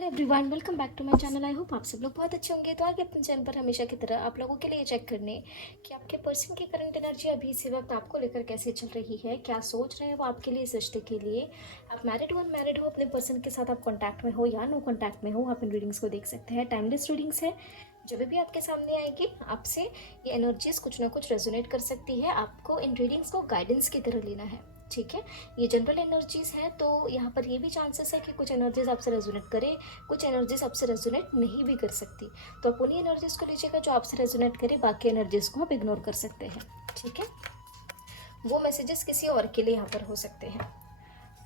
Hello everyone, welcome back to my channel. I hope आप सब लोग बहुत अच्छे होंगे। तो आगे अपने चैनल पर हमेशा की तरह आप लोगों के लिए चेक करने कि आपके पर्सन की करंट एनर्जी अभी इसी वक्त आपको लेकर कैसे चल रही है, क्या सोच रहे हैं वो आपके लिए इस रिश्ते के लिए। आप मैरिड हो अनमैरिड हो, अपने पर्सन के साथ आप कॉन्टैक्ट में हो या नो कॉन्टैक्ट में हो, आप इन रीडिंग्स को देख सकते हैं। टाइमलेस रीडिंग्स है, जब भी आपके सामने आएगी आपसे ये एनर्जीज कुछ ना कुछ रेजोनेट कर सकती है। आपको इन रीडिंग्स को गाइडेंस की तरह लेना है, ठीक है। ये जनरल एनर्जीज हैं, तो यहाँ पर ये भी चांसेस है कि कुछ एनर्जीज आपसे रेजोनेट करे, कुछ एनर्जीज आपसे रेजोनेट नहीं भी कर सकती। तो आप उन्हीं एनर्जीज को लीजिएगा जो आपसे रेजोनेट करे, बाकी एनर्जीज को आप इग्नोर कर सकते हैं, ठीक है। वो मैसेजेस किसी और के लिए यहाँ पर हो सकते हैं।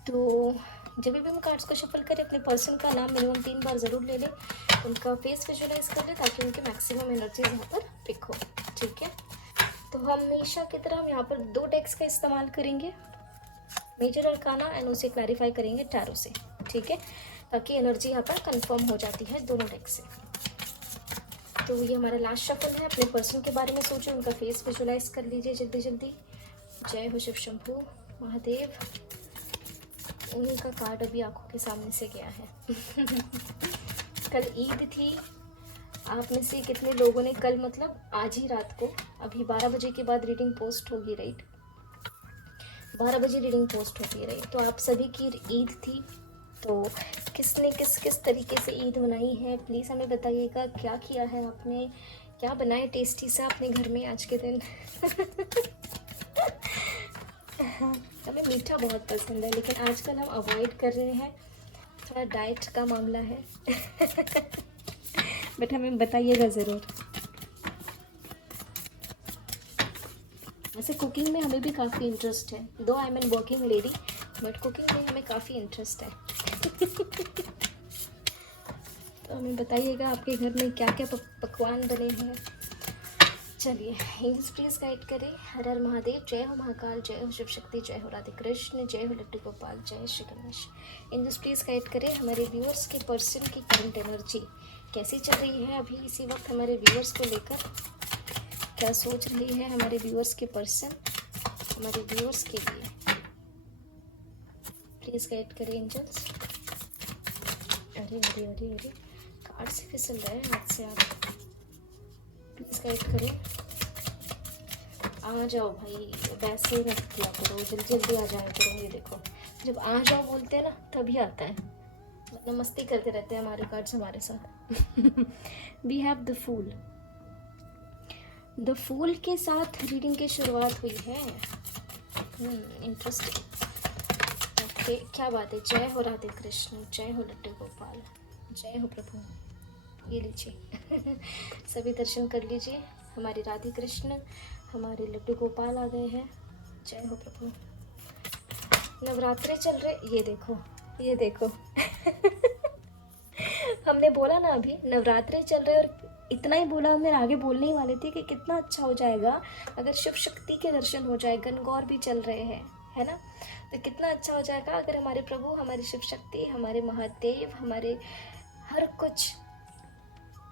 तो जब भी हम कार्ड्स को शफल करें, अपने पर्सन का नाम मिनिमम 3 बार ज़रूर ले लें, उनका फेस विजुलाइज कर लें ताकि उनकी मैक्सिमम एनर्जीज यहाँ पर पिक हो, ठीक है। तो हमेशा की तरह हम यहाँ पर 2 डेक्स का इस्तेमाल करेंगे, मेजर अरकाना, एंड उसे क्लैरिफाई करेंगे टैरो से, ठीक है, ताकि एनर्जी यहाँ पर कंफर्म हो जाती है दोनों डेक से। तो ये हमारा लास्ट शफल है। अपने पर्सन के बारे में सोचें, उनका फेस विजुलाइज कर लीजिए जल्दी जल्दी। जय हो शिव शंभू महादेव। उन्हीं का कार्ड अभी आंखों के सामने से गया है। कल ईद थी। आप में से कितने लोगों ने कल, मतलब आज ही रात को, अभी 12 बजे के बाद रीडिंग पोस्ट होगी, राइट? 12 बजे रीडिंग पोस्ट होती रही, तो आप सभी की ईद थी। तो किसने किस किस तरीके से ईद मनाई है, प्लीज़ हमें बताइएगा। क्या किया है आपने, क्या बनाए टेस्टी सा अपने घर में आज के दिन। हमें मीठा बहुत पसंद है, लेकिन आजकल हम अवॉइड कर रहे हैं, थोड़ा डाइट का मामला है। बट हमें बताइएगा ज़रूर। वैसे कुकिंग में हमें भी काफ़ी इंटरेस्ट है, दो I am an working lady, but cooking में हमें काफ़ी इंटरेस्ट है। तो हमें बताइएगा आपके घर में क्या क्या पकवान बने हैं। चलिए, एंजल्स प्लीज गाइड करें। हर हर महादेव, जय हो महाकाल, जय हो शिव शक्ति, जय हो राधे कृष्ण, जय हो लड्डू गोपाल, जय Shri Ganesh. Angels please guide करें हमारे व्यूअर्स के पर्सन की करंट एनर्जी कैसी चल रही है अभी इसी वक्त हमारे व्यूअर्स को लेकर। क्या सोच रही है हमारे व्यूअर्स के पर्सन हमारे व्यूअर्स के लिए। प्लीज गाइड करें एंजल्स। अरे अरे अरे अरे, कार्ड से फिसल रहे हैं हाथ से आप। प्लीज गाइड करें। आ जाओ भाई, वैसे मत किया करो, जल्दी जल्दी आ जाया करो। ये देखो, जब आ जाओ बोलते हैं ना तभी आता है, मतलब मस्ती करते रहते हैं हमारे कार्ड्स हमारे साथ। We have the fool. The fool के साथ रीडिंग की शुरुआत हुई है। इंटरेस्टिंग। ओके, क्या बात है। जय हो राधे कृष्ण, जय हो लड्डू गोपाल, जय हो प्रभु। ये लीजिए। सभी दर्शन कर लीजिए। हमारे राधे कृष्ण, हमारे लड्डू गोपाल आ गए हैं। जय हो प्रभु। नवरात्रे चल रहे, ये देखो, ये देखो। हमने बोला ना अभी नवरात्रे चल रहे, और इतना ही बोला, हमने आगे बोलने ही वाले थे कि कितना अच्छा हो जाएगा अगर शिव शक्ति के दर्शन हो जाए। गणगौर भी चल रहे हैं, है ना? तो कितना अच्छा हो जाएगा अगर हमारे प्रभु, हमारी शिव शक्ति, हमारे महादेव, हमारे हर कुछ,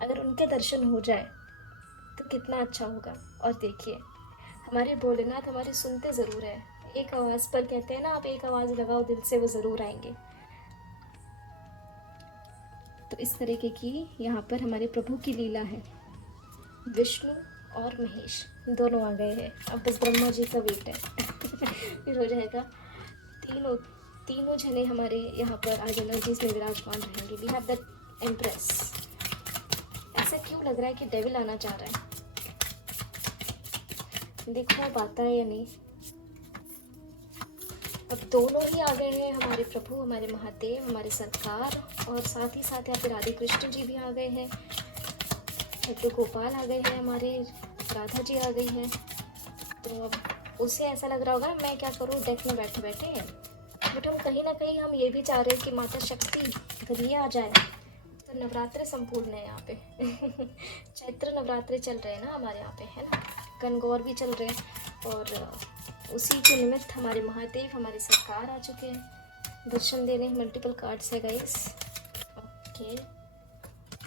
अगर उनके दर्शन हो जाए तो कितना अच्छा होगा। और देखिए, हमारे भोलेनाथ हमारे सुनते ज़रूर है। एक आवाज़ पर कहते हैं ना, आप एक आवाज़ लगाओ दिल से, वो ज़रूर आएंगे। तो इस तरीके की यहाँ पर हमारे प्रभु की लीला है। विष्णु और महेश दोनों आ गए हैं, अब बस ब्रह्मा जी का वेट है। फिर हो जाएगा। तीनों तीनों जने हमारे यहाँ पर आज एनर्जीज में विराजमान रहेंगे। We have that empress. ऐसा क्यों लग रहा है कि डेविल आना चाह रहा है? देखो अब आता है या नहीं। अब दोनों ही आ गए हैं, हमारे प्रभु, हमारे महादेव, हमारे सरकार, और साथ ही साथ यहाँ पे राधे कृष्ण जी भी आ गए हैं, लड्डू गोपाल आ गए हैं, हमारे राधा जी आ गई हैं। तो अब उसे ऐसा लग रहा होगा मैं क्या करूँ डेक में बैठे बैठे, बट हम कहीं ना कहीं हम ये भी चाह रहे हैं कि माता शक्ति अगर ये आ जाए तो नवरात्रे संपूर्ण है यहाँ पे। चैत्र नवरात्रे चल रहे हैं ना हमारे यहाँ पे, है ना? गणगौर भी चल रहे हैं, और उसी के निमित्त हमारे महादेव, हमारे सरकार आ चुके हैं दर्शन देने। मल्टीपल कार्ड्स है guys. Okay,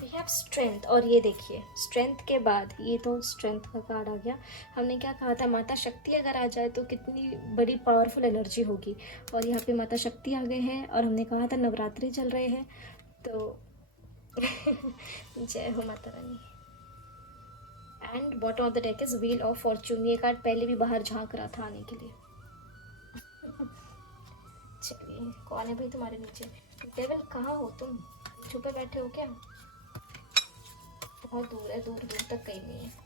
we have strength. और ये देखिए, स्ट्रेंथ के बाद ये तो स्ट्रेंथ का कार्ड आ गया। हमने क्या कहा था, माता शक्ति अगर आ जाए तो कितनी बड़ी पावरफुल एनर्जी होगी, और यहाँ पे माता शक्ति आ गए हैं। और हमने कहा था नवरात्रि चल रहे हैं, तो जय हो माता रानी। And bottom of the deck is wheel of fortune. ये कार्ड पहले भी बाहर झांक रहा था आने के लिए। चलिए, कौन है भाई तुम्हारे नीचे? डेविल कहाँ हो तुम? छुपे बैठे हो क्या? बहुत दूर है, दूर दूर तक कहीं नहीं है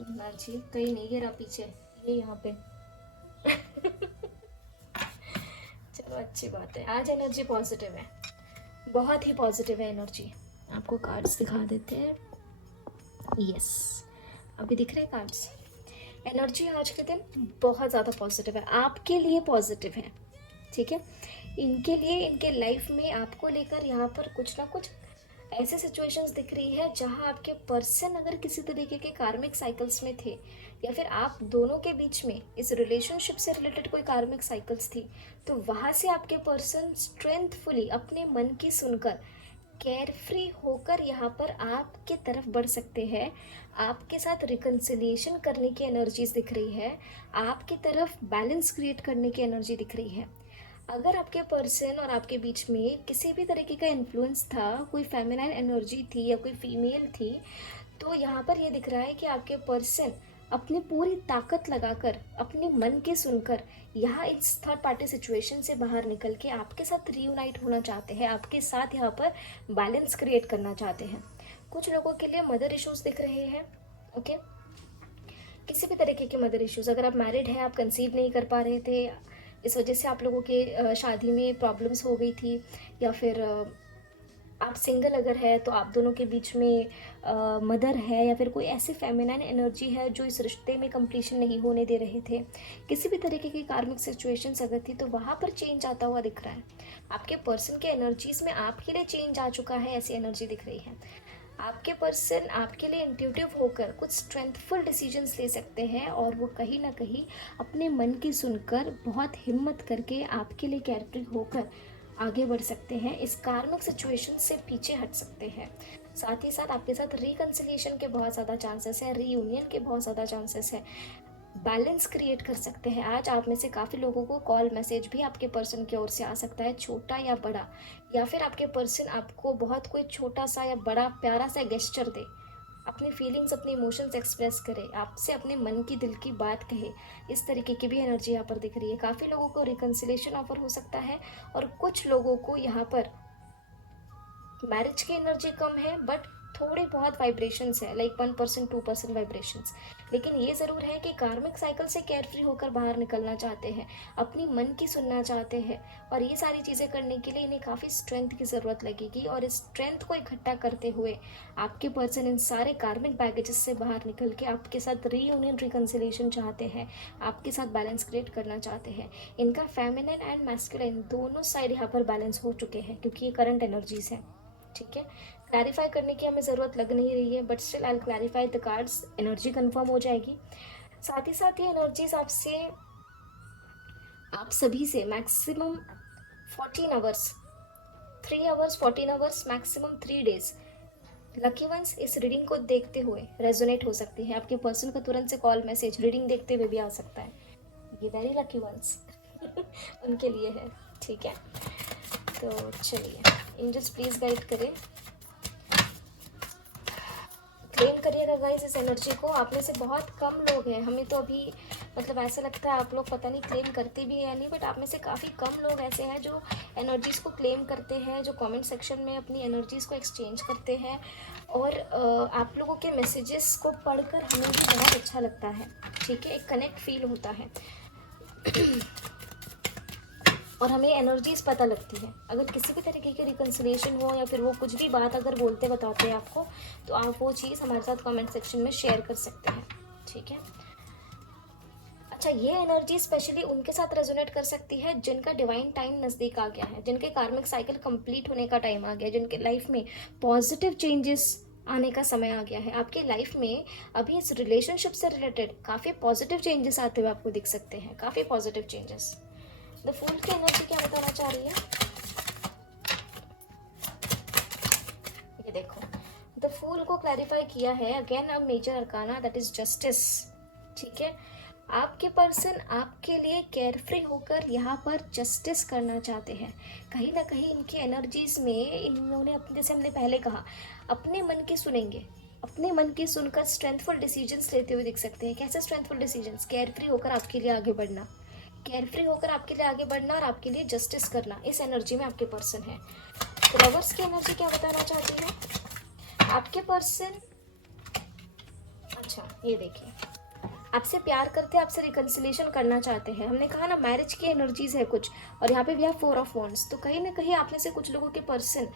एनर्जी, कहीं नहीं गिरा पीछे, ये यहाँ पे। चलो अच्छी बात है, आज एनर्जी पॉजिटिव है, बहुत ही पॉजिटिव है एनर्जी। आपको कार्ड्स दिखा देते हैं। यस, अभी दिख रहे हैं कार्ड्स। एनर्जी आज के दिन बहुत ज़्यादा पॉजिटिव है, आपके लिए पॉजिटिव है, ठीक है। इनके लिए, इनके लाइफ में आपको लेकर यहाँ पर कुछ ना कुछ ऐसे सिचुएशंस दिख रही है जहाँ आपके पर्सन अगर किसी तरीके के कार्मिक साइकिल्स में थे, या फिर आप दोनों के बीच में इस रिलेशनशिप से रिलेटेड कोई कार्मिक साइकिल्स थी, तो वहाँ से आपके पर्सन स्ट्रेंथफुली अपने मन की सुनकर केयर फ्री होकर यहाँ पर आपके तरफ बढ़ सकते हैं। आपके साथ रिकन्सिलिएशन करने की एनर्जीज दिख रही है, आपकी तरफ बैलेंस क्रिएट करने की एनर्जी दिख रही है। अगर आपके पर्सन और आपके बीच में किसी भी तरीके का इन्फ्लुएंस था, कोई फेमिनाइन एनर्जी थी या कोई फीमेल थी, तो यहाँ पर ये दिख रहा है कि आपके पर्सन अपनी पूरी ताकत लगाकर, अपने मन की सुनकर यहाँ इस थर्ड पार्टी सिचुएशन से बाहर निकल के आपके साथ रीयूनाइट होना चाहते हैं, आपके साथ यहाँ पर बैलेंस क्रिएट करना चाहते हैं। कुछ लोगों के लिए मदर इश्यूज दिख रहे हैं, ओके। किसी भी तरीके के मदर इश्यूज, अगर आप मैरिड हैं, आप कंसीव नहीं कर पा रहे थे, इस वजह से आप लोगों के शादी में प्रॉब्लम्स हो गई थी, या फिर आप सिंगल अगर है तो आप दोनों के बीच में मदर है, या फिर कोई ऐसी फेमिनाइन एनर्जी है जो इस रिश्ते में कंप्लीशन नहीं होने दे रहे थे। किसी भी तरीके की कार्मिक सिचुएशंस अगर थी, तो वहाँ पर चेंज आता हुआ दिख रहा है। आपके पर्सन के एनर्जीज में आपके लिए चेंज आ चुका है, ऐसी एनर्जी दिख रही है। आपके पर्सन आपके लिए इंट्यूटिव होकर कुछ स्ट्रेंथफुल डिसीजंस ले सकते हैं, और वो कहीं ना कहीं अपने मन की सुनकर बहुत हिम्मत करके आपके लिए केयरफ्री होकर आगे बढ़ सकते हैं, इस कार्मिक सिचुएशन से पीछे हट सकते हैं। साथ ही साथ आपके साथ रिकन्सिलिएशन के बहुत ज़्यादा चांसेस है, रीयूनियन के बहुत ज़्यादा चांसेस है, बैलेंस क्रिएट कर सकते हैं। आज आप में से काफ़ी लोगों को कॉल मैसेज भी आपके पर्सन की ओर से आ सकता है, छोटा या बड़ा, या फिर आपके पर्सन आपको बहुत कोई छोटा सा या बड़ा प्यारा सा गेस्चर दे, अपनी फीलिंग्स, अपने इमोशंस एक्सप्रेस करे, आपसे अपने मन की दिल की बात कहे। इस तरीके की भी एनर्जी यहाँ पर दिख रही है। काफ़ी लोगों को रिकन्सिलेशन ऑफर हो सकता है, और कुछ लोगों को यहाँ पर मैरिज की एनर्जी कम है, बट थोड़े बहुत वाइब्रेशंस है, लाइक 1% 2% वाइब्रेशंस। लेकिन ये ज़रूर है कि कार्मिक साइकिल से केयर फ्री होकर बाहर निकलना चाहते हैं, अपनी मन की सुनना चाहते हैं, और ये सारी चीज़ें करने के लिए इन्हें काफ़ी स्ट्रेंथ की ज़रूरत लगेगी। और इस स्ट्रेंथ को इकट्ठा करते हुए आपके पर्सन इन सारे कार्मिक बैगेजेस से बाहर निकल के आपके साथ रीयूनियन, रिकन्सिलेशन चाहते हैं, आपके साथ बैलेंस क्रिएट करना चाहते हैं। इनका फेमिनिन एंड मैस्कुलिन दोनों साइड यहाँ पर बैलेंस हो चुके हैं, क्योंकि ये करंट एनर्जीज हैं, ठीक है। क्लैरिफाई करने की हमें ज़रूरत लग नहीं रही है, but still I will clarify the cards, energy confirm हो जाएगी। साथ ही साथ ये एनर्जीज आपसे, आप सभी से maximum 14 hours, 3 hours, 14 hours, maximum 3 days, lucky ones इस रीडिंग को देखते हुए रेजोनेट हो सकती है। आपके पर्सन का तुरंत से कॉल मैसेज रीडिंग देखते हुए भी आ सकता है, ये वेरी लकी वंस उनके लिए है, ठीक है। तो चलिए, एंजल्स प्लीज़ गाइड करें, क्लेम करिएगा गाइस इस एनर्जी को। आप में से बहुत कम लोग हैं, हमें तो अभी मतलब ऐसा लगता है आप लोग पता नहीं क्लेम करते भी है या नहीं, बट आप में से काफ़ी कम लोग ऐसे हैं जो एनर्जीज़ को क्लेम करते हैं, जो कमेंट सेक्शन में अपनी एनर्जीज़ को एक्सचेंज करते हैं। और आप लोगों के मैसेजेस को पढ़कर हमें भी बहुत अच्छा लगता है, ठीक है, एक कनेक्ट फील होता है और हमें एनर्जीज पता लगती है। अगर किसी भी तरीके की रिकन्सिलिएशन हो, या फिर वो कुछ भी बात अगर बोलते बताते हैं आपको, तो आप वो चीज़ हमारे साथ कमेंट सेक्शन में शेयर कर सकते हैं, ठीक है। अच्छा, ये एनर्जी स्पेशली उनके साथ रेजोनेट कर सकती है जिनका डिवाइन टाइम नज़दीक आ गया है, जिनके कार्मिक साइकिल कंप्लीट होने का टाइम आ गया, जिनके लाइफ में पॉजिटिव चेंजेस आने का समय आ गया है। आपकी लाइफ में अभी इस रिलेशनशिप से रिलेटेड काफ़ी पॉजिटिव चेंजेस आते हुए आपको दिख सकते हैं, काफ़ी पॉजिटिव चेंजेस। द फूल की एनर्जी क्या बताना चाह रही है, ये देखो, द फूल को क्लैरिफाई किया है again a major arcana, that is justice, ठीक है। आपके पर्सन आपके लिए केयरफ्री होकर यहाँ पर जस्टिस करना चाहते हैं। कहीं ना कहीं इनकी एनर्जीज में इन्होंने अपने, जैसे हमने पहले कहा, अपने मन की सुनेंगे, अपने मन की सुनकर स्ट्रेंथफुल डिसीजंस लेते हुए दिख सकते हैं। कैसे स्ट्रेंथफुल डिसीजंस? केयरफ्री होकर आपके लिए आगे बढ़ना, केयरफ्री होकर आपके लिए आगे बढ़ना और आपके लिए जस्टिस करना, इस एनर्जी में आपके पर्सन है। लवर्स की एनर्जी क्या बताना चाहती है? आपके पर्सन, अच्छा ये देखिए, आपसे प्यार करते हैं, आपसे रिकन्सिलेशन करना चाहते हैं। हमने कहा ना मैरिज की एनर्जीज है कुछ, और यहाँ पे भी है 4 ऑफ वॉन्ड्स। तो कहीं ना कहीं आप में से कुछ लोगों के पर्सन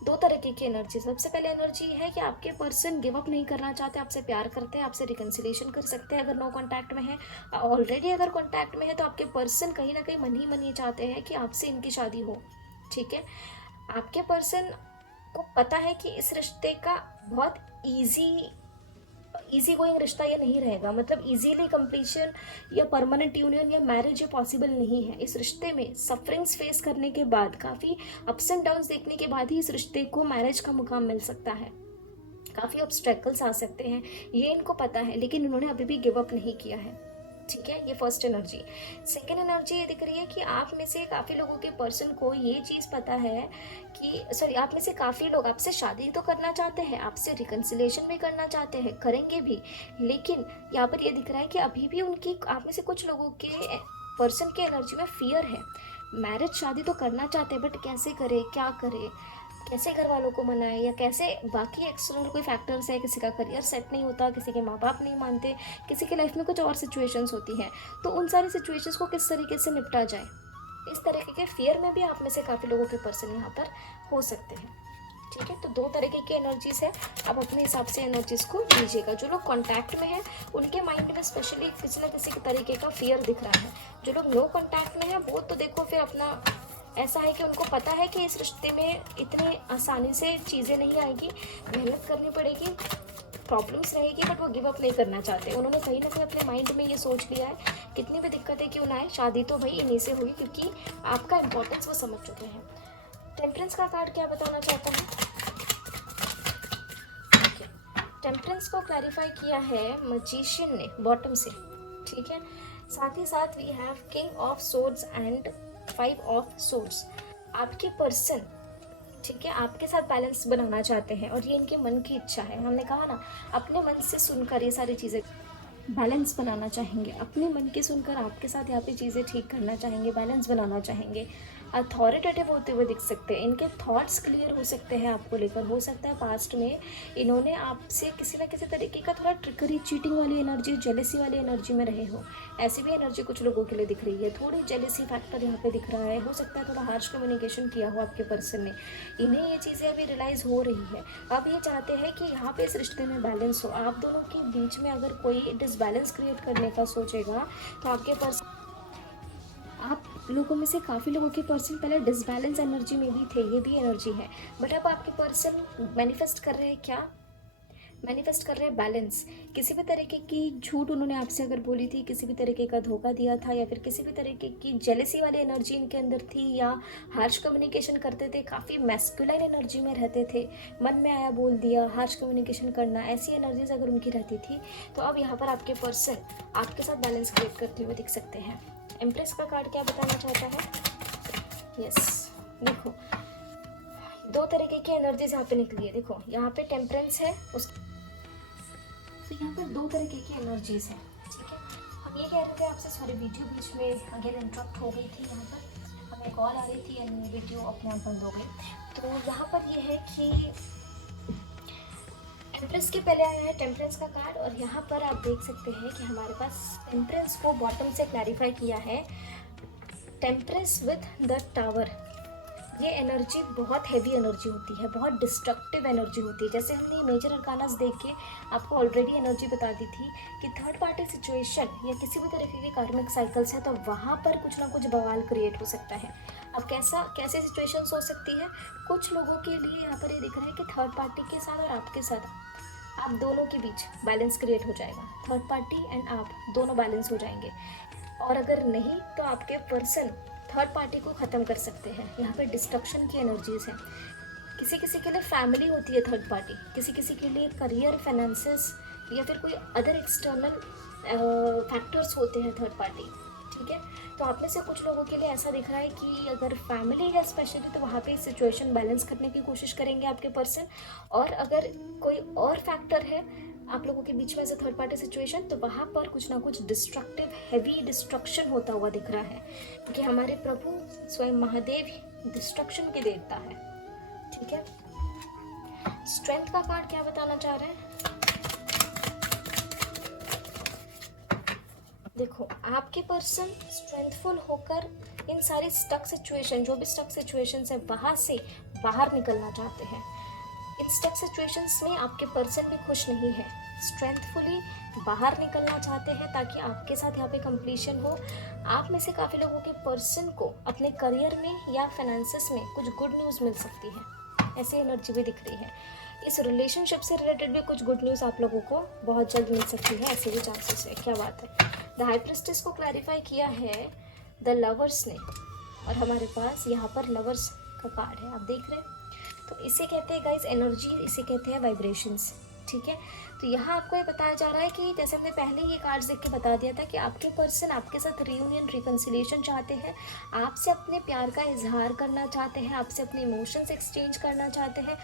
दो तरीके की एनर्जी। सबसे पहले एनर्जी है कि आपके पर्सन गिव अप नहीं करना चाहते, आपसे प्यार करते हैं, आपसे रिकन्सिलेशन कर सकते हैं अगर नो कॉन्टैक्ट में है। ऑलरेडी अगर कॉन्टैक्ट में है तो आपके पर्सन कहीं ना कहीं मन ही मन ये चाहते हैं कि आपसे इनकी शादी हो। ठीक है, आपके पर्सन को पता है कि इस रिश्ते का बहुत ईजी गोइंग रिश्ता ये नहीं रहेगा, मतलब इजीली कंप्लीशन या परमानेंट यूनियन या मैरिज ये पॉसिबल नहीं है। इस रिश्ते में सफरिंग्स फेस करने के बाद, काफ़ी अप्स एंड डाउन्स देखने के बाद ही इस रिश्ते को मैरिज का मुकाम मिल सकता है। काफ़ी ऑब्स्ट्रैकल्स आ सकते हैं, ये इनको पता है, लेकिन इन्होंने अभी भी गिव अप नहीं किया है। ठीक है, ये फर्स्ट एनर्जी। सेकेंड एनर्जी ये दिख रही है कि आप में से काफ़ी लोगों के पर्सन को ये चीज़ पता है कि, सॉरी, आप में से काफ़ी लोग आपसे शादी तो करना चाहते हैं, आपसे रिकन्सिलेशन भी करना चाहते हैं, करेंगे भी, लेकिन यहाँ पर ये दिख रहा है कि अभी भी उनकी, आप में से कुछ लोगों के पर्सन की एनर्जी में फियर है। मैरिज, शादी तो करना चाहते हैं, बट कैसे करे, क्या करे, कैसे घर वालों को मनाए, या कैसे बाकी एक्सटर्नल कोई फैक्टर्स है, किसी का करियर सेट नहीं होता, किसी के माँ बाप नहीं मानते, किसी के लाइफ में कुछ और सिचुएशंस होती हैं, तो उन सारी सिचुएशंस को किस तरीके से निपटा जाए, इस तरीके के फियर में भी आप में से काफ़ी लोगों के पर्सन यहाँ पर हो सकते हैं। ठीक है, तो दो तरीके की एनर्जीज है, आप अपने हिसाब से एनर्जीज को लीजिएगा। जो लोग कॉन्टैक्ट में हैं उनके माइंड में स्पेशली किसी न किसी तरीके का फियर दिख रहा है। जो लोग नो कॉन्टैक्ट में हैं वो तो देखो फिर अपना ऐसा है कि उनको पता है कि इस रिश्ते में इतनी आसानी से चीज़ें नहीं आएगी, मेहनत करनी पड़ेगी, प्रॉब्लम्स रहेगी, बट वो गिव अप नहीं करना चाहते। उन्होंने कहीं ना कहीं अपने माइंड में ये सोच लिया है, कितनी भी दिक्कतें क्यों ना आए, शादी तो भाई इन्हीं से होगी, क्योंकि आपका इंपॉर्टेंस वो समझ चुके हैं। टेम्परेंस का कार्ड क्या बताना चाहता है? टेम्परेंस को क्लैरिफाई किया है मैजिशियन ने बॉटम से। ठीक है, साथ ही साथ we have king of swords and 5 of swords. आपके पर्सन, ठीक है, आपके साथ बैलेंस बनाना चाहते हैं और ये इनके मन की इच्छा है। हमने कहा ना, अपने मन से सुनकर ये सारी चीज़ें बैलेंस बनाना चाहेंगे, अपने मन की सुनकर आपके साथ यहाँ पे चीज़ें ठीक करना चाहेंगे, बैलेंस बनाना चाहेंगे, अथॉरिटेटिव होते हुए दिख सकते हैं। इनके थॉट्स क्लियर हो सकते हैं आपको लेकर। हो सकता है पास्ट में इन्होंने आपसे किसी न किसी तरीके का थोड़ा ट्रिकरी, चीटिंग वाली एनर्जी, जेलेसी वाली एनर्जी में रहे हो। ऐसी भी एनर्जी कुछ लोगों के लिए दिख रही है, थोड़ी जेलेसी फैक्टर यहाँ पे दिख रहा है। हो सकता है थोड़ा हार्श कम्युनिकेशन किया हो आपके पर्सन ने, इन्हें ये चीज़ें अभी रियलाइज़ हो रही है। अब ये चाहते हैं कि यहाँ पे इस रिश्ते में बैलेंस हो। आप दोनों के बीच में अगर कोई डिसबैलेंस क्रिएट करने का सोचेगा तो आपके पर्सन, आप लोगों में से काफ़ी लोगों के पर्सन पहले डिसबैलेंस एनर्जी में भी थे, ये भी एनर्जी है, बट अब आपके पर्सन मैनिफेस्ट कर रहे हैं क्या? मैनिफेस्ट कर रहे हैं बैलेंस। किसी भी तरीके की झूठ उन्होंने आपसे अगर बोली थी, किसी भी तरीके का धोखा दिया था, या फिर किसी भी तरीके की जेलेसी वाली एनर्जी इनके अंदर थी, या हार्श कम्युनिकेशन करते थे, काफ़ी मैस्कुलाइन एनर्जी में रहते थे, मन में आया बोल दिया, हार्श कम्युनिकेशन करना, ऐसी एनर्जीज अगर उनकी रहती थी, तो अब यहाँ पर आपके पर्सन आपके साथ बैलेंस क्रिएट करते हुए दिख सकते हैं। एम्प्रेस का कार्ड क्या बताना चाहता है? यस, देखो दो तरीके की एनर्जीज यहाँ पे निकली है। देखो यहाँ पे टेम्परेंस है, उस तो यहाँ पर दो तरीके की एनर्जीज हैं। ठीक है, हम ये कह रहे थे आपसे, सॉरी वीडियो बीच में अगेन इंटरप्ट हो गई थी। यहाँ पर हमें कॉल आ रही थी एंड वीडियो अपने आप बंद हो गई। तो यहाँ पर ये है कि एम्प्रेस के पहले आया है टेम्परेंस का कार्ड, और यहाँ पर आप देख सकते हैं कि हमारे पास टेम्परेंस को बॉटम से क्लैरिफाई किया है, टेम्परेंस विथ द टावर। ये एनर्जी बहुत हैवी एनर्जी होती है, बहुत डिस्ट्रक्टिव एनर्जी होती है। जैसे हमने मेजर अरकानास देख के आपको ऑलरेडी एनर्जी बता दी थी कि थर्ड पार्टी सिचुएशन या किसी भी तरीके के कार्मिक साइकिल्स है, तो वहाँ पर कुछ ना कुछ बवाल क्रिएट हो सकता है। अब कैसे सिचुएशंस हो सकती है? कुछ लोगों के लिए यहाँ पर ये दिख रहा है कि थर्ड पार्टी के साथ और आपके साथ, आप दोनों के बीच बैलेंस क्रिएट हो जाएगा। थर्ड पार्टी एंड आप दोनों बैलेंस हो जाएंगे, और अगर नहीं तो आपके पर्सन थर्ड पार्टी को ख़त्म कर सकते हैं। यहाँ पे डिस्ट्रक्शन की एनर्जीज हैं। किसी किसी के लिए फैमिली होती है थर्ड पार्टी, किसी किसी के लिए करियर, फाइनेंसेस, या फिर कोई अदर एक्सटर्नल फैक्टर्स होते हैं थर्ड पार्टी, ठीक है। तो आप में से कुछ लोगों के लिए ऐसा दिख रहा है कि अगर फैमिली है स्पेशली तो वहाँ पे सिचुएशन बैलेंस करने की कोशिश करेंगे आपके पर्सन, और अगर कोई और फैक्टर है आप लोगों के बीच में as a third party situation, तो वहाँ पर कुछ ना कुछ डिस्ट्रक्टिव हैवी डिस्ट्रक्शन होता हुआ दिख रहा है, क्योंकि हमारे प्रभु स्वयं महादेव डिस्ट्रक्शन के देवता है, ठीक है। स्ट्रेंथ का कार्ड क्या बताना चाह रहे हैं? देखो, आपके पर्सन स्ट्रेंथफुल होकर इन सारी स्टक सिचुएशन, जो भी स्टक सिचुएशंस है वहाँ से बाहर निकलना चाहते हैं। इन स्टक सिचुएशंस में आपके पर्सन भी खुश नहीं है, स्ट्रेंथफुली बाहर निकलना चाहते हैं ताकि आपके साथ यहाँ पे कंप्लीशन हो। आप में से काफ़ी लोगों के पर्सन को अपने करियर में या फाइनेंसेस में कुछ गुड न्यूज़ मिल सकती है, ऐसी एनर्जी भी दिख रही है। इस रिलेशनशिप से रिलेटेड भी कुछ गुड न्यूज़ आप लोगों को बहुत जल्द मिल सकती है, ऐसे भी चांसेस है। क्या बात है। द हाई प्रिस्टेस को क्लैरिफाई किया है द लवर्स ने, और हमारे पास यहाँ पर लवर्स का कार्ड है, आप देख रहे हैं। तो इसे कहते हैं गाइस एनर्जी, इसे कहते हैं वाइब्रेशंस, ठीक है। तो यहाँ आपको ये बताया जा रहा है कि जैसे हमने पहले ये कार्ड्स देख के बता दिया था कि आपके पर्सन आपके साथ रियूनियन रिकन्सिलिएशन चाहते हैं, आपसे अपने प्यार का इजहार करना चाहते हैं, आपसे अपने इमोशंस एक्सचेंज करना चाहते हैं।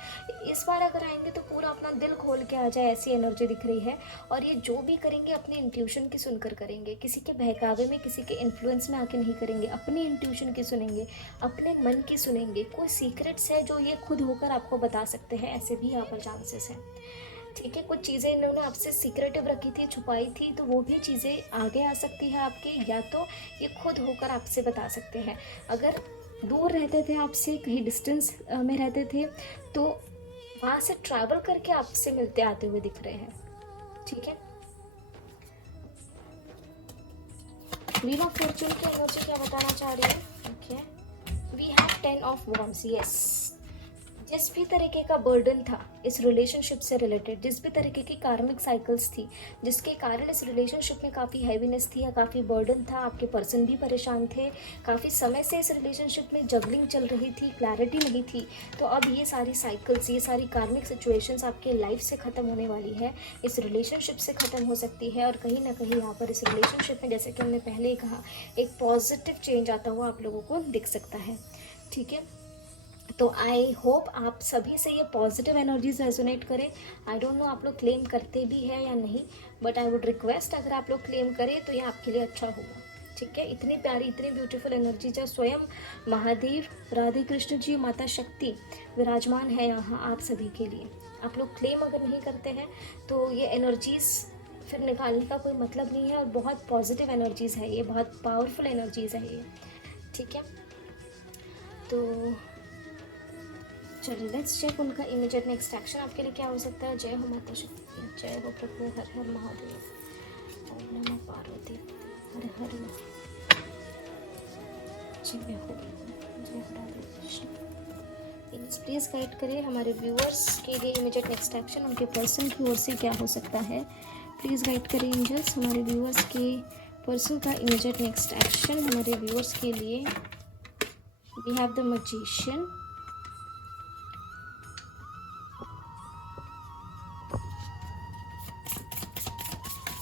इस बार अगर आएंगे तो पूरा अपना दिल खोल के आ जाए, ऐसी एनर्जी दिख रही है। और ये जो भी करेंगे अपने इंट्यूशन की सुनकर करेंगे, किसी के बहकावे में किसी के इन्फ्लुएंस में आके नहीं करेंगे, अपनी इंट्यूशन की सुनेंगे, अपने मन की सुनेंगे। कोई सीक्रेट्स है जो ये खुद होकर आपको बता सकते हैं, ऐसे भी यहाँ पर चांसेस हैं, ठीक है। कुछ चीज़ें इन्होंने आपसे सीक्रेटिव रखी थी, छुपाई थी, तो वो भी चीज़ें आगे आ सकती है आपके, या तो ये खुद होकर आपसे बता सकते हैं। अगर दूर रहते थे आपसे, कहीं डिस्टेंस में रहते थे, तो वहाँ से ट्रैवल करके आपसे मिलते आते हुए दिख रहे हैं, ठीक है। व्हील ऑफ फॉर्चून की एनर्जी क्या बताना चाह रही है? Okay, we have 10 of wands. Yes, जिस भी तरीके का बर्डन था इस रिलेशनशिप से रिलेटेड, जिस भी तरीके की कार्मिक साइकिल्स थी जिसके कारण इस रिलेशनशिप में काफ़ी हैवीनेस थी या काफ़ी बर्डन था, आपके पर्सन भी परेशान थे, काफ़ी समय से इस रिलेशनशिप में जगलिंग चल रही थी, क्लैरिटी नहीं थी, तो अब ये सारी साइकिल्स, ये सारी कार्मिक सिचुएशंस आपके लाइफ से ख़त्म होने वाली है, इस रिलेशनशिप से ख़त्म हो सकती है। और कहीं ना कहीं यहाँ पर इस रिलेशनशिप में, जैसे कि हमने पहले ही कहा, एक पॉजिटिव चेंज आता हुआ आप लोगों को दिख सकता है, ठीक है। तो आई होप आप सभी से ये पॉजिटिव एनर्जीज रेजोनेट करें। आई डोंट नो आप लोग क्लेम करते भी हैं या नहीं, बट आई वुड रिक्वेस्ट अगर आप लोग क्लेम करें तो ये आपके लिए अच्छा होगा, ठीक है। इतनी प्यारी, इतनी ब्यूटीफुल एनर्जी जो स्वयं महादेव, राधे कृष्ण जी, माता शक्ति विराजमान है यहाँ आप सभी के लिए। आप लोग क्लेम अगर नहीं करते हैं तो ये एनर्जीज़ फिर निकालने का कोई मतलब नहीं है, और बहुत पॉजिटिव एनर्जीज़ है ये, बहुत पावरफुल एनर्जीज़ है ये, ठीक है। तो चलिए लेट्स चेक उनका इमीडिएट नेक्स्ट एक्शन आपके लिए क्या हो सकता है। जय हो माता शक्ति, जय हो प्रभु, हर हर महादेव, ओम नमः पार्वती, हर हर जय हो, जय हो राधे कृष्ण। प्लीज़ गाइड करिए हमारे व्यूअर्स के लिए इमीडिएट नेक्स्ट एक्शन उनके पर्सन की ओर से क्या हो सकता है। प्लीज़ गाइड करिए एंजल्स हमारे व्यूअर्स के पर्सन का इमीडिएट नेक्स्ट एक्शन हमारे व्यूअर्स के लिए। We have the magician,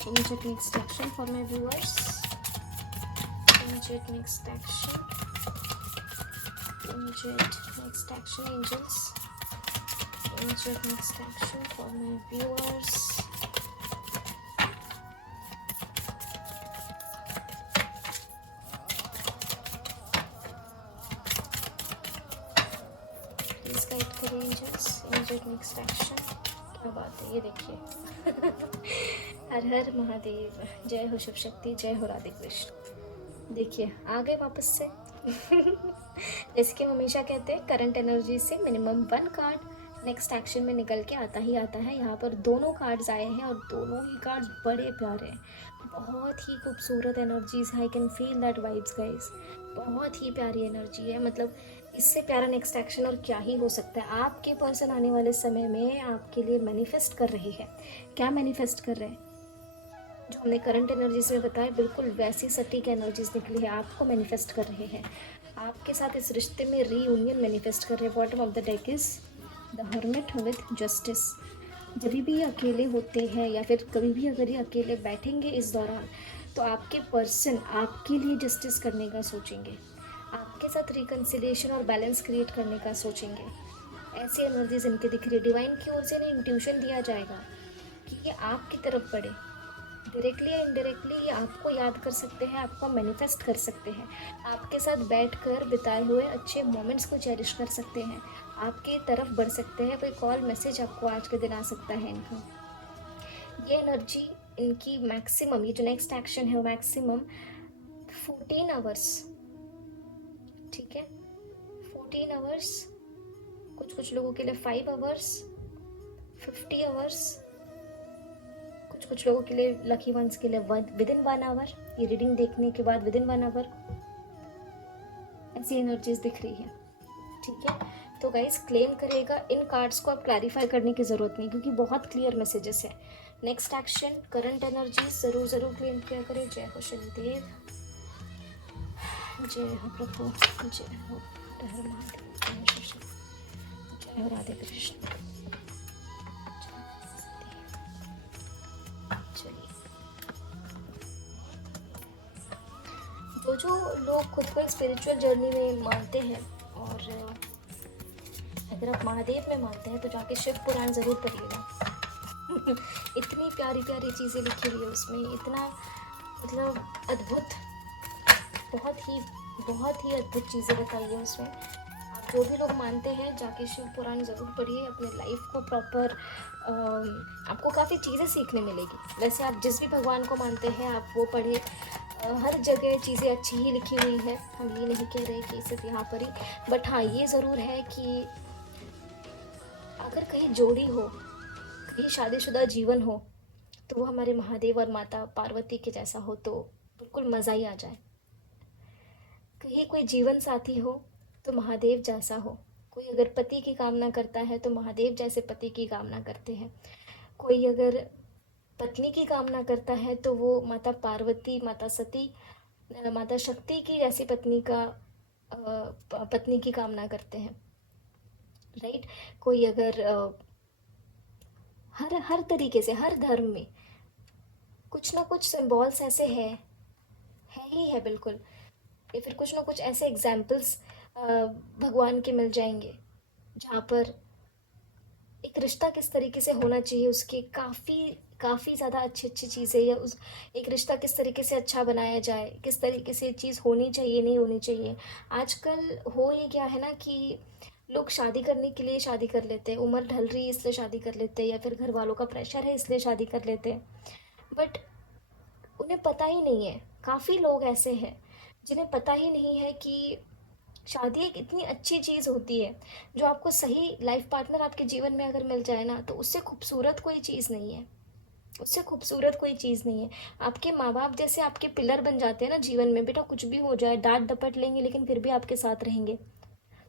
immediate next action for my viewers, immediate next action, immediate next action angels, immediate next action for my viewers. Please guide करें angels, immediate next action। क्या बात है, ये देखिए हर हर महादेव, जय हो शिव शक्ति, जय हो राधे कृष्ण। देखिए आ गए वापस से जैसे कि हम हमेशा कहते हैं, करंट एनर्जी से मिनिमम 1 कार्ड नेक्स्ट एक्शन में निकल के आता ही आता है। यहाँ पर दोनों कार्ड्स आए हैं और दोनों ही कार्ड्स बड़े प्यारे हैं, बहुत ही खूबसूरत energies. I can feel that vibes guys, बहुत ही प्यारी एनर्जी है। मतलब इससे प्यारा नेक्स्ट एक्शन और क्या ही हो सकता है। आपके पर्सन आने वाले समय में आपके लिए मैनिफेस्ट कर रही है। क्या मैनिफेस्ट कर रहे हैं? जो हमने करंट एनर्जीज में बताया, बिल्कुल वैसी सटीक एनर्जीज निकली है, आपको मैनिफेस्ट कर रहे हैं। आपके साथ इस रिश्ते में रीयूनियन मैनिफेस्ट कर रहे हैं। Bottom of the deck is the hermit with justice. जब भी ये अकेले होते हैं या फिर कभी भी अगर ये अकेले बैठेंगे इस दौरान, तो आपके पर्सन आपके लिए जस्टिस करने का सोचेंगे, आपके साथ रिकन्सिलिएशन और बैलेंस क्रिएट करने का सोचेंगे। ऐसी एनर्जीज इनके दिख रही है। डिवाइन की ओर से इन्हें इंट्यूशन दिया जाएगा कि ये आपकी तरफ बढ़े। डायरेक्टली या इनडायरेक्टली ये आपको याद कर सकते हैं, आपको मैनिफेस्ट कर सकते हैं, आपके साथ बैठकर बिताए हुए अच्छे मोमेंट्स को चेरिश कर सकते हैं, आपकी तरफ बढ़ सकते हैं। कोई कॉल मैसेज आपको आज के दिन आ सकता है इनका। ये एनर्जी इनकी मैक्सिमम, ये जो नेक्स्ट एक्शन है वो मैक्सिमम 14 आवर्स, ठीक है, 14 आवर्स, कुछ लोगों के लिए 5 आवर्स, 50 आवर्स, कुछ लोगों के लिए, लकी वंस के लिए विद इन 1 आवर, ये रीडिंग देखने के बाद विद इन 1 आवर ऐसी एनर्जीज दिख रही है, ठीक है। तो गाइस क्लेम करेगा, इन कार्ड्स को आप क्लैरिफाई करने की ज़रूरत नहीं क्योंकि बहुत क्लियर मैसेजेस है। नेक्स्ट एक्शन करंट एनर्जीज ज़रूर क्लेम किया करें। जय हो शनिदेव, जय हो प्रभु, जय हो हर महादेव, जय हो शिव, जय हो राधे कृष्ण। जो लोग खुद को एक स्पिरिचुअल जर्नी में मानते हैं, और अगर आप महादेव में मानते हैं तो जाके शिव पुराण ज़रूर पढ़िएगा। इतनी प्यारी प्यारी चीज़ें लिखी हुई है उसमें, इतना मतलब अद्भुत, बहुत ही अद्भुत चीज़ें बताई है उसमें। आप जो भी लोग मानते हैं जाके शिव पुराण ज़रूर पढ़िए, अपने लाइफ को प्रॉपर, आपको काफ़ी चीज़ें सीखने मिलेगी। वैसे आप जिस भी भगवान को मानते हैं आप वो पढ़िए, हर जगह चीज़ें अच्छी ही लिखी हुई है, हम ये नहीं कह रहे कि सिर्फ यहाँ पर ही। बट हाँ ये ज़रूर है कि अगर कहीं जोड़ी हो, कहीं शादीशुदा जीवन हो, तो वो हमारे महादेव और माता पार्वती के जैसा हो तो बिल्कुल मज़ा ही आ जाए। कहीं कोई जीवन साथी हो तो महादेव जैसा हो। कोई अगर पति की कामना करता है तो महादेव जैसे पति की कामना करते हैं। कोई अगर पत्नी की कामना करता है तो वो माता पार्वती, माता सती, माता शक्ति की जैसी पत्नी की कामना करते हैं, राइट। कोई अगर हर तरीके से, हर धर्म में कुछ ना कुछ सिंबल्स ऐसे है ही है बिल्कुल, या फिर कुछ ना कुछ ऐसे एग्जाम्पल्स भगवान के मिल जाएंगे जहाँ पर एक रिश्ता किस तरीके से होना चाहिए, उसके काफ़ी ज़्यादा अच्छी चीज़ें, या उस एक रिश्ता किस तरीके से अच्छा बनाया जाए, किस तरीके से चीज़ होनी चाहिए, नहीं होनी चाहिए। आजकल हो ये क्या है ना कि लोग शादी करने के लिए शादी कर लेते हैं, उम्र ढल रही है इसलिए शादी कर लेते हैं, या फिर घर वालों का प्रेशर है इसलिए शादी कर लेते हैं। बट उन्हें पता ही नहीं है, काफ़ी लोग ऐसे हैं जिन्हें पता ही नहीं है कि शादी एक इतनी अच्छी चीज़ होती है, जो आपको सही लाइफ पार्टनर आपके जीवन में अगर मिल जाए ना, तो उससे खूबसूरत कोई चीज़ नहीं है, उससे खूबसूरत कोई चीज़ नहीं है। आपके माँ बाप जैसे आपके पिलर बन जाते हैं ना जीवन में, बेटा कुछ भी हो जाए डांट डपट लेंगे लेकिन फिर भी आपके साथ रहेंगे।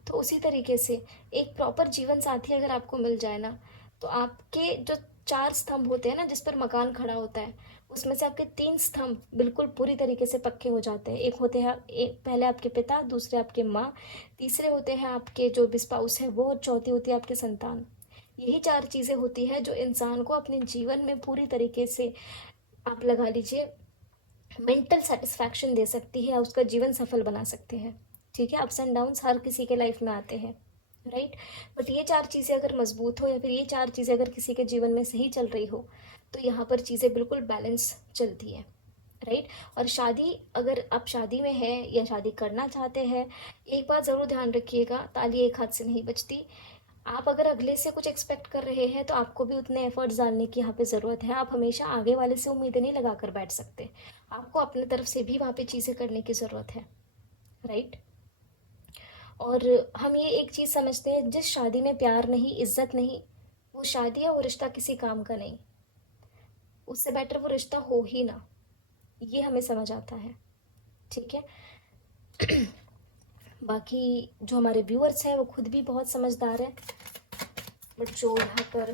तो उसी तरीके से एक प्रॉपर जीवन साथी अगर आपको मिल जाए ना, तो आपके जो 4 स्तंभ होते हैं ना जिस पर मकान खड़ा होता है, उसमें से आपके 3 स्तंभ बिल्कुल पूरी तरीके से पक्के हो जाते हैं। एक होते हैं, एक पहले आपके पिता, दूसरे आपके माँ, तीसरे होते हैं आपके जो भी स्पाउस है वो, और चौथी होती है आपकी संतान। यही 4 चीज़ें होती है जो इंसान को अपने जीवन में पूरी तरीके से, आप लगा लीजिए, मेंटल सेटिस्फैक्शन दे सकती है, या उसका जीवन सफल बना सकते हैं, ठीक है। अप्स एंड डाउन्स हर किसी के लाइफ में आते हैं, राइट। बट ये 4 चीज़ें अगर मजबूत हो, या फिर ये 4 चीज़ें अगर किसी के जीवन में सही चल रही हो, तो यहाँ पर चीज़ें बिल्कुल बैलेंस चलती है, राइट। और शादी, अगर आप शादी में हैं या शादी करना चाहते हैं, एक बात ज़रूर ध्यान रखिएगा, ताली एक हाथ से नहीं बजती। आप अगर अगले से कुछ एक्सपेक्ट कर रहे हैं तो आपको भी उतने एफर्ट्स डालने की यहाँ पे ज़रूरत है। आप हमेशा आगे वाले से उम्मीदें नहीं लगा कर बैठ सकते, आपको अपने तरफ से भी वहाँ पे चीज़ें करने की ज़रूरत है, राइट। और हम ये एक चीज़ समझते हैं, जिस शादी में प्यार नहीं, इज्जत नहीं, वो शादी या वो रिश्ता किसी काम का नहीं, उससे बेटर वो रिश्ता हो ही ना, ये हमें समझ आता है, ठीक है। बाकी जो हमारे व्यूअर्स हैं वो खुद भी बहुत समझदार हैं, बट जो यहाँ पर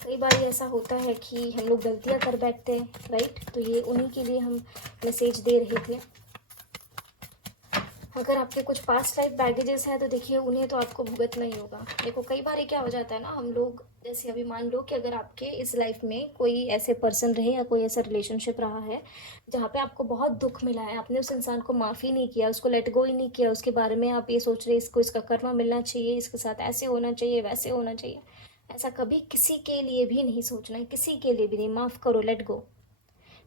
कई बार ऐसा होता है कि हम लोग गलतियाँ कर बैठते हैं, राइट। तो ये उन्हीं के लिए हम मैसेज दे रहे थे। अगर आपके कुछ पास्ट लाइफ बैगेजेस हैं तो देखिए उन्हें तो आपको भुगतना ही होगा। देखो कई बार ये क्या हो जाता है ना, हम लोग जैसे अभी मान लो कि अगर आपके इस लाइफ में कोई ऐसे पर्सन रहे या कोई ऐसा रिलेशनशिप रहा है जहाँ पे आपको बहुत दुख मिला है, आपने उस इंसान को माफ़ी नहीं किया, उसको लेट गो ही नहीं किया, उसके बारे में आप ये सोच रहे इसको इसका कर्मा मिलना चाहिए, इसके साथ ऐसे होना चाहिए वैसे होना चाहिए। ऐसा कभी किसी के लिए भी नहीं सोचना है, किसी के लिए भी नहीं। माफ़ करो, लेट गो।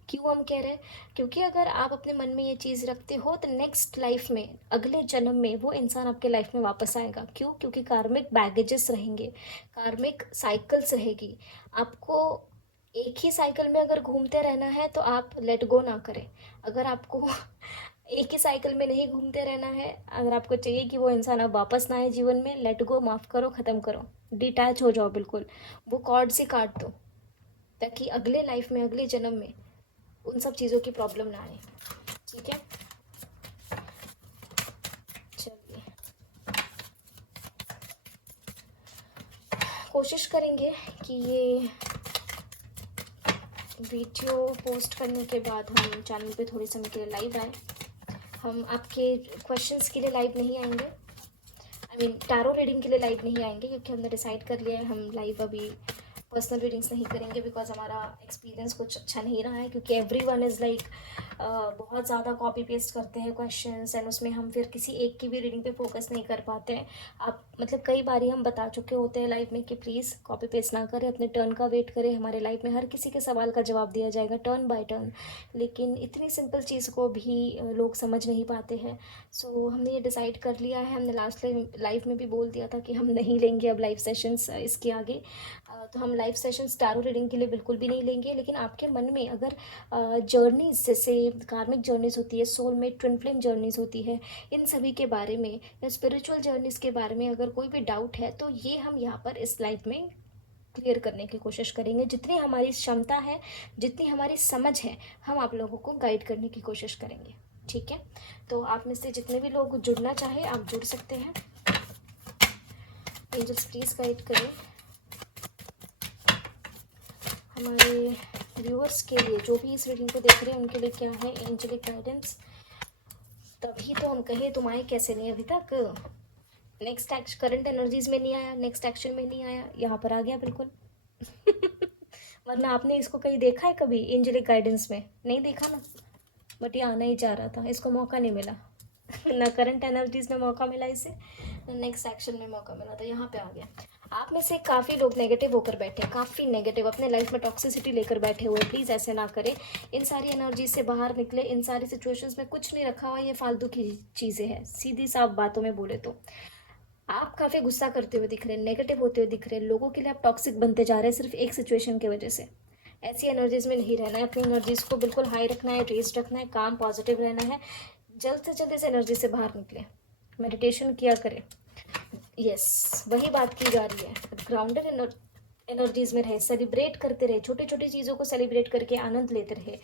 क्यों हम कह रहे हैं? क्योंकि अगर आप अपने मन में ये चीज़ रखते हो तो नेक्स्ट लाइफ में, अगले जन्म में वो इंसान आपके लाइफ में वापस आएगा। क्यों? क्योंकि कार्मिक बैगेजेस रहेंगे, कार्मिक साइकिल्स रहेगी। आपको एक ही साइकिल में अगर घूमते रहना है तो आप लेट गो ना करें। अगर आपको एक ही साइकिल में नहीं घूमते रहना है, अगर आपको चाहिए कि वो इंसान अब वापस ना आए जीवन में, लेट गो, माफ़ करो, ख़त्म करो, डिटैच हो जाओ बिल्कुल। वो कॉर्ड से काट दो, ताकि अगले लाइफ में, अगले जन्म में उन सब चीज़ों की प्रॉब्लम ना आए। ठीक है, चलिए कोशिश करेंगे कि ये वीडियो पोस्ट करने के बाद हम चैनल पे थोड़े समय के लिए लाइव आए। हम आपके क्वेश्चंस के लिए लाइव नहीं आएंगे, आई मीन टैरो रीडिंग के लिए लाइव नहीं आएंगे, क्योंकि हमने डिसाइड कर लिया है हम लाइव अभी पर्सनल रीडिंग्स नहीं करेंगे, बिकॉज हमारा एक्सपीरियंस कुछ अच्छा नहीं रहा है। क्योंकि एवरी वन इज़ लाइक बहुत ज़्यादा कॉपी पेस्ट करते हैं क्वेश्चंस, एंड उसमें हम फिर किसी एक की भी रीडिंग पे फोकस नहीं कर पाते हैं। आप मतलब कई बार हम बता चुके होते हैं लाइव में कि प्लीज़ कॉपी पेस्ट ना करें, अपने टर्न का वेट करें। हमारे लाइव में हर किसी के सवाल का जवाब दिया जाएगा टर्न बाय टर्न, लेकिन इतनी सिंपल चीज़ को भी लोग समझ नहीं पाते हैं। सो हमने ये डिसाइड कर लिया है, हमने लास्ट लाइव में भी बोल दिया था कि हम नहीं लेंगे अब लाइव सेशंस इसके आगे। तो हम लाइव सेशंस टैरो रीडिंग के लिए बिल्कुल भी नहीं लेंगे। लेकिन आपके मन में अगर जर्नीज, जैसे कार्मिक जर्नीज होती है, सोलमेट ट्विन फ्लेम जर्नीज होती है, इन सभी के बारे में या स्पिरिचुअल जर्नीज के बारे में अगर कोई भी डाउट है तो ये हम यहाँ पर इस लाइव में क्लियर करने की कोशिश करेंगे। जितनी हमारी क्षमता है, जितनी हमारी समझ है, हम आप लोगों को गाइड करने की कोशिश करेंगे। ठीक है, तो आप में से जितने भी लोग जुड़ना चाहे आप जुड़ सकते हैं। एंजल्स प्लीज़ गाइड करें हमारे व्यूअर्स के लिए, जो भी इस रीडिंग को देख रहे हैं उनके लिए क्या है एंजेलिक गाइडेंस। तभी तो हम कहे तुम आए कैसे नहीं अभी तक। नेक्स्ट एक्शन करंट एनर्जीज में नहीं आया, नेक्स्ट एक्शन में नहीं आया, यहाँ पर आ गया बिल्कुल। वरना आपने इसको कहीं देखा है कभी एंजेलिक गाइडेंस में? नहीं देखा ना, बट ये आना ही चाह रहा था, इसको मौका नहीं मिला। ना करंट एनर्जीज में मौका मिला इसे, ना नेक्स्ट एक्शन में मौका मिला, तो यहाँ पे आ गया। आप में से काफ़ी लोग नेगेटिव होकर बैठे, काफ़ी नेगेटिव अपने लाइफ में टॉक्सिसिटी लेकर बैठे हुए। प्लीज़ ऐसे ना करें, इन सारी एनर्जी से बाहर निकले। इन सारी सिचुएशंस में कुछ नहीं रखा हुआ, ये फालतू की चीज़ें हैं। सीधी साफ बातों में बोले तो आप काफ़ी गुस्सा करते हुए दिख रहे हैं, नेगेटिव होते हुए दिख रहे हैं, लोगों के लिए आप टॉक्सिक बनते जा रहे हैं सिर्फ एक सिचुएशन की वजह से। ऐसी एनर्जीज में नहीं रहना है, अपनी एनर्जीज को बिल्कुल हाई रखना है, रेज रखना है, काम पॉजिटिव रहना है। जल्द से जल्द इस एनर्जी से बाहर निकले, मेडिटेशन किया करें। यस, वही बात की जा रही है। ग्राउंडेड एनर्जीज में रहे, सेलिब्रेट करते रहे, छोटी छोटी चीज़ों को सेलिब्रेट करके आनंद लेते रहे।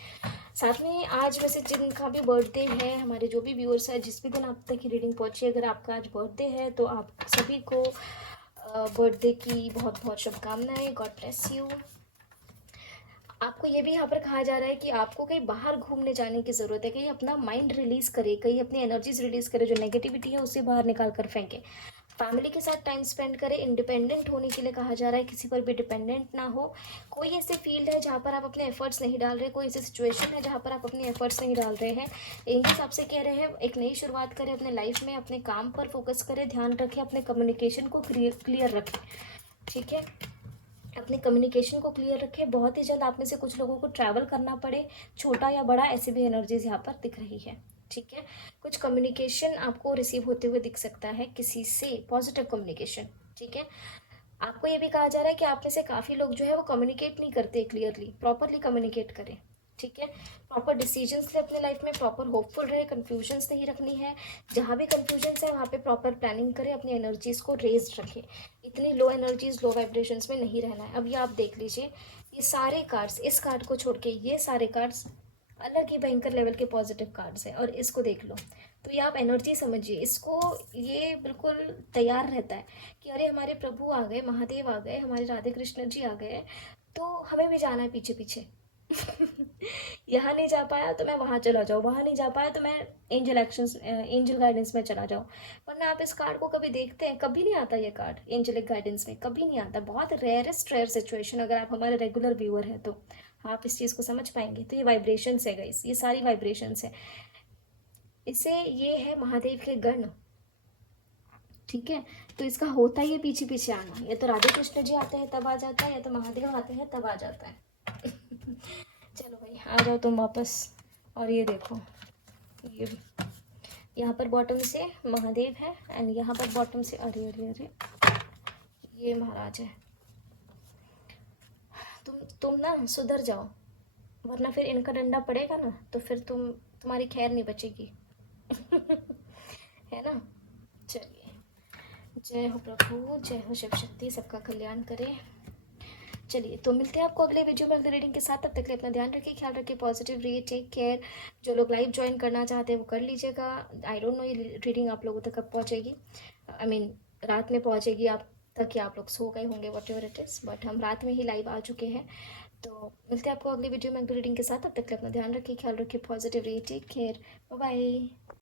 साथ में आज वैसे जिनका भी बर्थडे है, हमारे जो भी व्यूअर्स है, जिस भी दिन आप तक की रीडिंग पहुंची, अगर आपका आज बर्थडे है तो आप सभी को बर्थडे की बहुत बहुत शुभकामनाएं। God bless you. आपको ये भी यहाँ पर कहा जा रहा है कि आपको कहीं बाहर घूमने जाने की ज़रूरत है, कहीं अपना माइंड रिलीज करे, कहीं अपनी एनर्जीज रिलीज करे, जो नेगेटिविटी है उसे बाहर निकाल कर फेंके। फैमिली के साथ टाइम स्पेंड करें, इंडिपेंडेंट होने के लिए कहा जा रहा है, किसी पर भी डिपेंडेंट ना हो। कोई ऐसे फील्ड है जहाँ पर आप अपने एफर्ट्स नहीं डाल रहे, कोई ऐसी सिचुएशन है जहाँ पर आप अपने एफर्ट्स नहीं डाल रहे हैं, एंजल्स आपसे कह रहे हैं एक नई शुरुआत करें अपने लाइफ में, अपने काम पर फोकस करें, ध्यान रखें, अपने कम्युनिकेशन को क्लियर रखें। ठीक है, अपने कम्युनिकेशन को क्लियर रखें। बहुत ही जल्द आप में से कुछ लोगों को ट्रैवल करना पड़े, छोटा या बड़ा, ऐसी भी एनर्जीज यहाँ पर दिख रही है। ठीक है, कुछ कम्युनिकेशन आपको रिसीव होते हुए दिख सकता है किसी से, पॉजिटिव कम्युनिकेशन। ठीक है, आपको ये भी कहा जा रहा है कि आप में से काफ़ी लोग जो है वो कम्युनिकेट नहीं करते क्लियरली, प्रॉपरली कम्युनिकेट करें। ठीक है, प्रॉपर डिसीजंस ले अपने लाइफ में, प्रॉपर होपफुल रहे, कन्फ्यूजन्स नहीं रखनी है। जहाँ भी कन्फ्यूजन्स है वहाँ पे प्रॉपर प्लानिंग करें, अपनी एनर्जीज़ को रेज रखें। इतनी लो एनर्जीज, लो वाइब्रेशंस में नहीं रहना है। अब ये आप देख लीजिए, ये सारे कार्ड्स, इस कार्ड को छोड़ के ये सारे कार्ड्स अलग ही भयंकर लेवल के पॉजिटिव कार्ड्स हैं, और इसको देख लो तो ये आप एनर्जी समझिए इसको। ये बिल्कुल तैयार रहता है कि अरे हमारे प्रभु आ गए, महादेव आ गए, हमारे राधे कृष्ण जी आ गए, तो हमें भी जाना है पीछे पीछे। यहाँ नहीं जा पाया तो मैं वहाँ चला जाऊँ, वहाँ नहीं जा पाया तो मैं एंजल गाइडेंस में चला जाऊँ। वरना आप इस कार्ड को कभी देखते हैं, कभी नहीं आता ये कार्ड एंजलिक गाइडेंस में, कभी नहीं आता। बहुत रेयरेस्ट रेयर सिचुएशन, अगर आप हमारे रेगुलर व्यूअर हैं तो आप इस चीज़ को समझ पाएंगे। तो ये वाइब्रेशंस है गाइस, ये सारी वाइब्रेशंस है। इसे ये है महादेव के गण, ठीक है। तो इसका होता ही है पीछे पीछे आना, या तो राधे कृष्ण जी आते हैं तब आ जाता है, या तो महादेव आते हैं तब आ जाता है। चलो भाई आ जाओ तुम वापस। और ये देखो, ये यहाँ पर बॉटम से महादेव है एंड यहाँ पर बॉटम से, अरे अरे अरे, ये महाराज है। तुम ना सुधर जाओ, वरना फिर इनका डंडा पड़ेगा ना तो फिर तुम्हारी खैर नहीं बचेगी। है ना। चलिए, जय हो प्रभु, जय हो शिव शक्ति, सबका कल्याण करे। चलिए तो मिलते हैं आपको अगले वीडियो में अगले रीडिंग के साथ। तब तक के लिए अपना ध्यान रखिए, ख्याल रखिए, पॉजिटिव रहिए, टेक केयर। जो लोग लाइव ज्वाइन करना चाहते हैं वो कर लीजिएगा। आई डोंट नो ये रीडिंग आप लोगों तक कब पहुँचेगी, आई मीन रात में पहुँचेगी आप तक, या आप लोग सो गए होंगे, what ever it is, but हम रात में ही लाइव आ चुके हैं। तो मिलते हैं आपको अगली वीडियो में अगली रीडिंग के साथ। तब तक के लिए अपना ध्यान रखिए, ख्याल रखिए, पॉजिटिव रहिए, टेक केयर, बाय बाय।